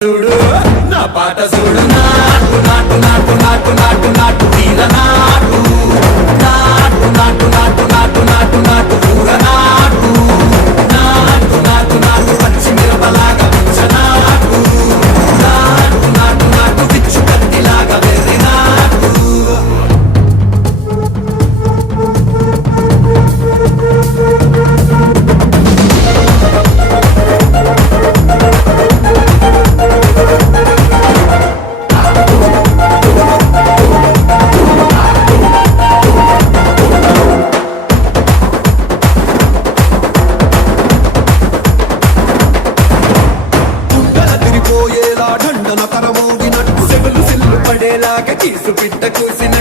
చూడు నా పాట చూడు నాటు నాటు నాటు నాటు నాటు నాటు తీర నాటు నాటు నాటు నాటు నాటు నాటు నాటు పూర నాటు నాటు నాటు నాటు పచ్చి మిరపలాగా పిచ్చ నాటు నాటు నాటు నాటు పిచ్చు కత్తిలాగా వెర్రి నాటు ढंडन करमोगिनट्टु सेगलु सिल्लु पडेलागे चीसु पिट्ट कूसिन